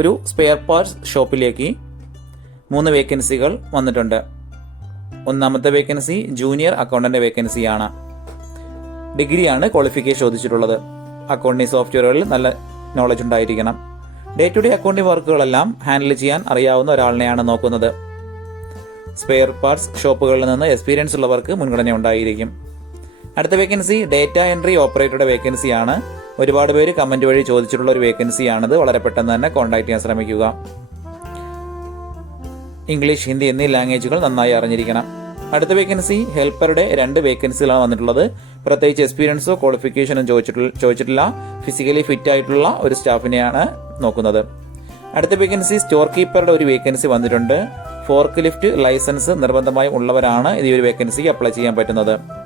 ഒരു spare parts ഷോപ്പിലേക്ക് മൂന്ന് വേക്കൻസികൾ വന്നിട്ടുണ്ട്. ഒന്നാമത്തെ വേക്കൻസി ജൂനിയർ അക്കൗണ്ടന്റ് വേക്കൻസിയാണ് ഡിഗ്രിയാണ് ക്വാളിഫിക്കേഷൻ ചോദിച്ചിട്ടുള്ളത്. അക്കൗണ്ടിങ് സോഫ്റ്റ്വെയറുകളിൽ നല്ല നോളജ് ഉണ്ടായിരിക്കണം. ഡേ ടു ഡേ അക്കൗണ്ടിങ് വർക്കുകളെല്ലാം ഹാൻഡിൽ ചെയ്യാൻ അറിയാവുന്ന ഒരാളിനെയാണ് നോക്കുന്നത്. സ്പെയർ പാർട്സ് ഷോപ്പുകളിൽ നിന്ന് എക്സ്പീരിയൻസ് ഉള്ളവർക്ക് മുൻഗണന ഉണ്ടായിരിക്കും. അടുത്ത വേക്കൻസി ഡേറ്റ എൻട്രി ഓപ്പറേറ്ററുടെ വേക്കൻസിയാണ് ഒരുപാട് പേര് കമന്റ് വഴി ചോദിച്ചിട്ടുള്ള ഒരു വേക്കൻസിയാണിത് വളരെ പെട്ടെന്ന് തന്നെ കോൺടാക്ട് ചെയ്യാൻ ശ്രമിക്കുക. ഇംഗ്ലീഷ് ഹിന്ദി എന്നീ ലാംഗ്വേജുകൾ നന്നായി അറിഞ്ഞിരിക്കണം. അടുത്ത വേക്കൻസി ഹെൽപ്പറുടെ രണ്ട് വേക്കൻസികളാണ് വന്നിട്ടുള്ളത്. പ്രത്യേകിച്ച് എക്സ്പീരിയൻസോ ക്വാളിഫിക്കേഷനോ ചോദിച്ചിട്ടുള്ള ചോദിച്ചിട്ടില്ല. ഫിസിക്കലി ഫിറ്റ് ആയിട്ടുള്ള ഒരു സ്റ്റാഫിനെയാണ് നോക്കുന്നത്. അടുത്ത വേക്കൻസി സ്റ്റോർ കീപ്പറുടെ ഒരു വേക്കൻസി വന്നിട്ടുണ്ട്. ഫോർക്ക് ലിഫ്റ്റ് ലൈസൻസ് നിർബന്ധമായും ഉള്ളവരാണ് ഈ ഒരു വേക്കൻസിക്ക് അപ്ലൈ ചെയ്യാൻ പറ്റുന്നത്.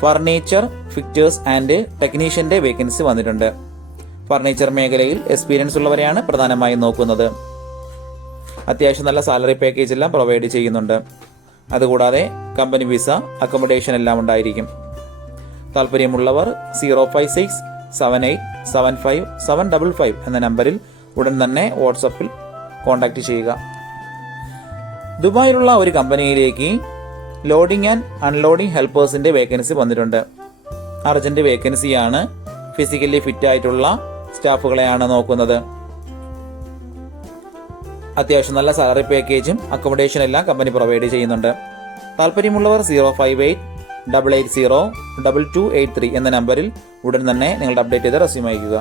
ഫർണിച്ചർ ഫിക്ചേഴ്സ് ആൻഡ് ടെക്നീഷ്യന്റെ വേക്കൻസി വന്നിട്ടുണ്ട്. ഫർണിച്ചർ മേഖലയിൽ എക്സ്പീരിയൻസ് ഉള്ളവരെയാണ് പ്രധാനമായും നോക്കുന്നത്. അത്യാവശ്യം നല്ല സാലറി പാക്കേജ് എല്ലാം പ്രൊവൈഡ് ചെയ്യുന്നുണ്ട്. അതുകൂടാതെ കമ്പനി വിസ അക്കോമഡേഷൻ എല്ലാം ഉണ്ടായിരിക്കും. താല്പര്യമുള്ളവർ zero five six seven eight seven five seven double five എന്ന നമ്പറിൽ ഉടൻ തന്നെ വാട്സപ്പിൽ കോൺടാക്ട് ചെയ്യുക. ദുബായിലുള്ള ഒരു കമ്പനിയിലേക്ക് ലോഡിംഗ് ആൻഡ് അൺലോഡിംഗ് ഹെൽപ്പേഴ്സിന്റെ വേക്കൻസി വന്നിട്ടുണ്ട്. അർജന്റ് വേക്കൻസിയാണ് ഫിസിക്കലി ഫിറ്റ് ആയിട്ടുള്ള സ്റ്റാഫുകളെയാണ് നോക്കുന്നത്. അത്യാവശ്യം നല്ല സാലറി പാക്കേജും അക്കോമഡേഷൻ എല്ലാം കമ്പനി പ്രൊവൈഡ് ചെയ്യുന്നുണ്ട്. താല്പര്യമുള്ളവർ zero five eight double eight zero double two eight three എന്ന നമ്പറിൽ ഉടൻ തന്നെ നിങ്ങളുടെ അപ്ഡേറ്റ് ചെയ്ത് റെസ്യൂം അയക്കുക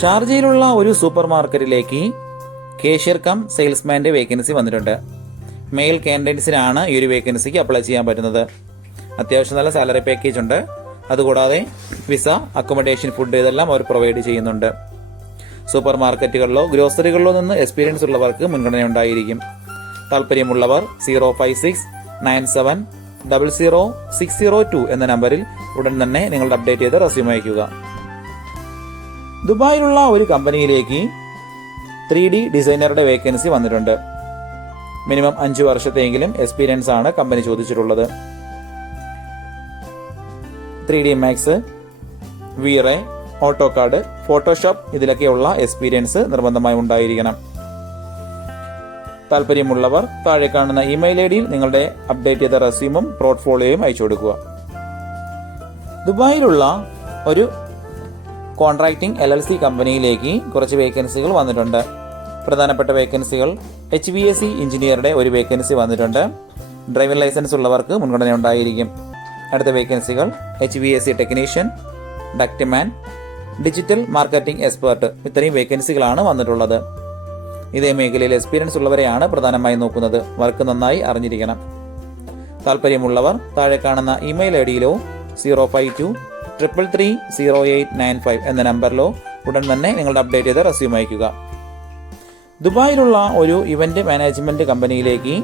ഷാർജയിലുള്ള ഒരു സൂപ്പർ മാർക്കറ്റിലേക്ക് കേഷ്യർ കം സെയിൽസ്മാന്റെ വേക്കൻസി വന്നിട്ടുണ്ട്. മെയിൽ കാൻഡിഡേറ്റ്സിനാണ് ഈ ഒരു വേക്കൻസിക്ക് അപ്ലൈ ചെയ്യാൻ പറ്റുന്നത്. അത്യാവശ്യം നല്ല സാലറി പാക്കേജ് ഉണ്ട്. അതുകൂടാതെ വിസ അക്കോമഡേഷൻ ഫുഡ് ഇതെല്ലാം അവർ പ്രൊവൈഡ് ചെയ്യുന്നുണ്ട്. സൂപ്പർ മാർക്കറ്റുകളിലോ ഗ്രോസറികളിലോ നിന്ന് എക്സ്പീരിയൻസ് ഉള്ളവർക്ക് മുൻഗണന ഉണ്ടായിരിക്കും താല്പര്യമുള്ളവർ zero five six nine seven double zero six zero two എന്ന നമ്പറിൽ ഉടൻ തന്നെ നിങ്ങളുടെ അപ്ഡേറ്റ് ചെയ്ത് റെസ്യൂം അയക്കുക ദുബായിലുള്ള ഒരു കമ്പനിയിലേക്ക് ത്രീ ഡി ഡിസൈനറുടെ വേക്കൻസി വന്നിട്ടുണ്ട്. മിനിമം അഞ്ച് വർഷത്തെയെങ്കിലും എക്സ്പീരിയൻസ് ആണ് കമ്പനി ചോദിച്ചിട്ടുള്ളത്. Three D max vray AutoCAD Photoshop ഇതിലൊക്കെയുള്ള experience നിർബന്ധമായി ഉണ്ടായിരിക്കണം. താല്പര്യമുള്ളവർ താഴെ കാണുന്ന ഇമെയിൽ ഐ ഡിയിൽ നിങ്ങളുടെ അപ്ഡേറ്റ് ചെയ്ത റെസ്യൂമും പോർട്ട്ഫോളിയോയും അയച്ചു കൊടുക്കുക. ദുബായിലുള്ള ഒരു കോൺട്രാക്ടിംഗ് എൽ എൽ സി കമ്പനിയിലേക്ക് കുറച്ച് വേക്കൻസികൾ വന്നിട്ടുണ്ട്. പ്രധാനപ്പെട്ട വേക്കൻസികൾ എച്ച് ബി എസ് സി എഞ്ചിനീയറുടെ ഒരു വേക്കൻസി വന്നിട്ടുണ്ട്. ഡ്രൈവിംഗ് ലൈസൻസ് ഉള്ളവർക്ക് മുൻഗണന ഉണ്ടായിരിക്കും. അടുത്ത വേക്കൻസികൾ H B S C technician ductman digital marketing expert ഇത്രയും വേക്കൻസികളാണ് വന്നിട്ടുള്ളത്. ഇതേ മേഖലയിൽ എക്സ്പീരിയൻസ് ഉള്ളവരെയാണ് പ്രധാനമായും നോക്കുന്നത്. വർക്ക് നന്നായി അറിഞ്ഞിരിക്കണം. താല്പര്യമുള്ളവർ താഴെ കാണുന്ന email I ഡിയിലോ zero five two triple three zero eight nine five എന്ന നമ്പറിലോ ഉടൻ തന്നെ നിങ്ങളുടെ അപ്ഡേറ്റ് ചെയ്ത റെസ്യൂം അയക്കുക ദുബായിലുള്ള ഒരു ഇവന്റ് മാനേജ്മെന്റ് കമ്പനിയിലേക്ക്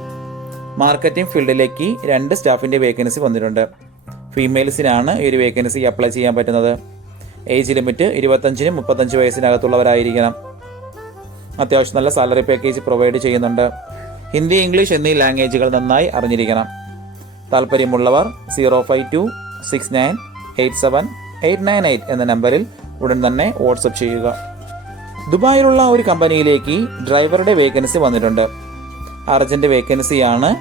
മാർക്കറ്റിംഗ് ഫീൽഡിലേക്ക് രണ്ട് സ്റ്റാഫിന്റെ വേക്കൻസി വന്നിട്ടുണ്ട്. ഫീമെയിൽസിനാണ് ഈ ഒരു വേക്കൻസി അപ്ലൈ ചെയ്യാൻ പറ്റുന്നത്. ഏജ് ലിമിറ്റ് ഇരുപത്തഞ്ചിനും മുപ്പത്തഞ്ച് വയസ്സിനകത്തുള്ളവരായിരിക്കണം. അത്യാവശ്യം നല്ല സാലറി പാക്കേജ് പ്രൊവൈഡ് ചെയ്യുന്നുണ്ട്. ഹിന്ദി ഇംഗ്ലീഷ് എന്നീ ലാംഗ്വേജുകൾ നന്നായി അറിഞ്ഞിരിക്കണം. താല്പര്യമുള്ളവർ zero five two six nine eight seven eight nine eight എന്ന നമ്പറിൽ ഉടൻ തന്നെ വാട്സപ്പ് ചെയ്യുക. ദുബായിലുള്ള ഒരു കമ്പനിയിലേക്ക് ഡ്രൈവറുടെ വേക്കൻസി വന്നിട്ടുണ്ട്. അർജന്റ് വേക്കൻസിയാണ്.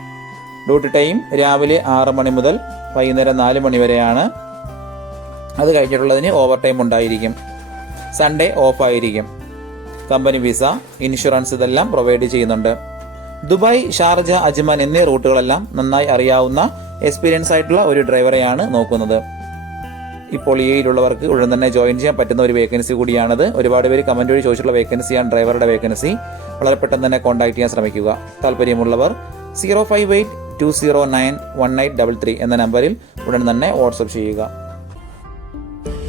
ഡ്യൂട്ടി ടൈം രാവിലെ ആറ് മണി മുതൽ വൈകുന്നേരം നാല് മണി വരെയാണ്. അത് കഴിഞ്ഞിട്ടുള്ളതിന് ഓവർ ടൈം ഉണ്ടായിരിക്കും. സൺഡേ ഓഫ് ആയിരിക്കും. കമ്പനി വിസ ഇൻഷുറൻസ് ഇതെല്ലാം പ്രൊവൈഡ് ചെയ്യുന്നുണ്ട്. ദുബായ് ഷാർജ അജ്മാൻ എന്നീ റൂട്ടുകളെല്ലാം നന്നായി അറിയാവുന്ന എക്സ്പീരിയൻസ് ആയിട്ടുള്ള ഒരു ഡ്രൈവറെയാണ് നോക്കുന്നത്. ഇപ്പോൾ ഈ ഉള്ളവർക്ക് ഉടൻ തന്നെ ജോയിൻ ചെയ്യാൻ പറ്റുന്ന ഒരു വേക്കൻസി കൂടിയാണത്. ഒരുപാട് പേര് കമന്റ് വഴി ചോദിച്ചിട്ടുള്ള വേക്കൻസിയാണ് ഡ്രൈവറുടെ വേക്കൻസി വളരെ പെട്ടെന്ന് തന്നെ കോൺടാക്ട് ചെയ്യാൻ ശ്രമിക്കുക. താല്പര്യമുള്ളവർ zero five eight two zero nine one eight double three എന്ന നമ്പറിൽ ഉടൻ തന്നെ വാട്സപ്പ് ചെയ്യുക.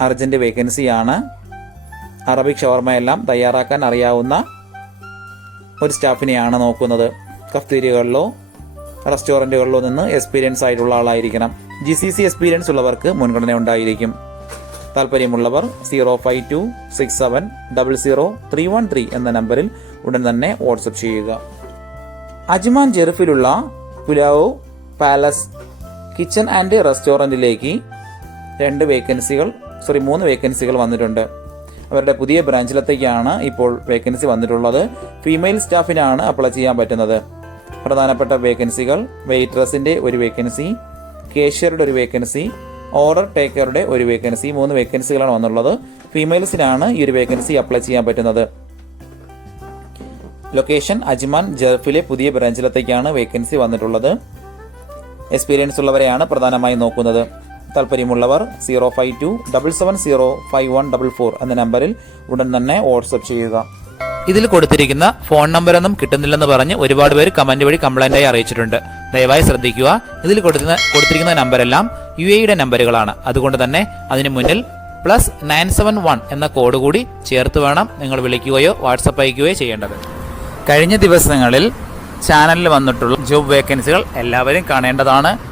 അർജന്റ് വേക്കൻസിയാണ് അറബിക് ഷവർമ എല്ലാം തയ്യാറാക്കാൻ അറിയാവുന്ന ഒരു സ്റ്റാഫിനെയാണ് നോക്കുന്നത്. കഫ്തീരികളിലോ റെസ്റ്റോറന്റുകളിലോ നിന്ന് എക്സ്പീരിയൻസ് ആയിട്ടുള്ള ആളായിരിക്കണം. ജി സി സി എക്സ്പീരിയൻസ് ഉള്ളവർക്ക് മുൻഗണന ഉണ്ടായിരിക്കും. താല്പര്യമുള്ളവർ zero five two six seven double zero three one three എന്ന നമ്പറിൽ ഉടൻ തന്നെ വാട്സപ്പ് ചെയ്യുക. അജ്മാൻ ജെറുഫിലുള്ള പുലാവോ പാലസ് കിച്ചൺ ആൻഡ് റെസ്റ്റോറന്റിലേക്ക് രണ്ട് വേക്കൻസികൾ സോറി മൂന്ന് വേക്കൻസികൾ വന്നിട്ടുണ്ട്. അവരുടെ പുതിയ ബ്രാഞ്ചിലത്തേക്കാണ് ഇപ്പോൾ വേക്കൻസി വന്നിട്ടുള്ളത്. ഫീമെയിൽ സ്റ്റാഫിനാണ് അപ്ലൈ ചെയ്യാൻ പറ്റുന്നത്. പ്രധാനപ്പെട്ട വേക്കൻസികൾ വെയിറ്റ്രസിന്റെ ഒരു വേക്കൻസി കേഷ്യറുടെ ഒരു വേക്കൻസി ഓർഡർ ടേക്കറുടെ ഒരു വേക്കൻസി മൂന്ന് വേക്കൻസികളാണ് വന്നുള്ളത് ഫീമെയിൽസിനാണ് ഈ ഒരു വേക്കൻസി അപ്ലൈ ചെയ്യാൻ പറ്റുന്നത്. ലൊക്കേഷൻ അജ്മാൻ ജർഫിലെ പുതിയ ബ്രാഞ്ചിലത്തേക്കാണ് വേക്കൻസി വന്നിട്ടുള്ളത്. എക്സ്പീരിയൻസ് ഉള്ളവരെയാണ് പ്രധാനമായും നോക്കുന്നത്. താല്പര്യമുള്ളവർ zero five two double seven zero five one double four എന്ന നമ്പറിൽ ഉടൻ തന്നെ വാട്സപ്പ് ചെയ്യുക. ഇതിൽ കൊടുത്തിരിക്കുന്ന ഫോൺ നമ്പറൊന്നും കിട്ടുന്നില്ലെന്ന് പറഞ്ഞ് ഒരുപാട് പേര് കമന്റ് വഴി കംപ്ലൈന്റ് ആയി അറിയിച്ചിട്ടുണ്ട്. ദയവായി ശ്രദ്ധിക്കുക. ഇതിൽ കൊടുക്കുന്ന കൊടുത്തിരിക്കുന്ന നമ്പരെല്ലാം യു എയുടെ നമ്പറുകളാണ്. അതുകൊണ്ട് തന്നെ അതിന് മുന്നിൽ പ്ലസ് നയൻ സെവൻ വൺ എന്ന കോഡ് കൂടി ചേർത്ത് വേണം നിങ്ങൾ വിളിക്കുകയോ വാട്സപ്പ് അയക്കുകയോ ചെയ്യേണ്ടത്. കഴിഞ്ഞ ദിവസങ്ങളിൽ ചാനലിൽ വന്നിട്ടുള്ള ജോബ് വേക്കൻസികൾ എല്ലാവരും കാണേണ്ടതാണ്.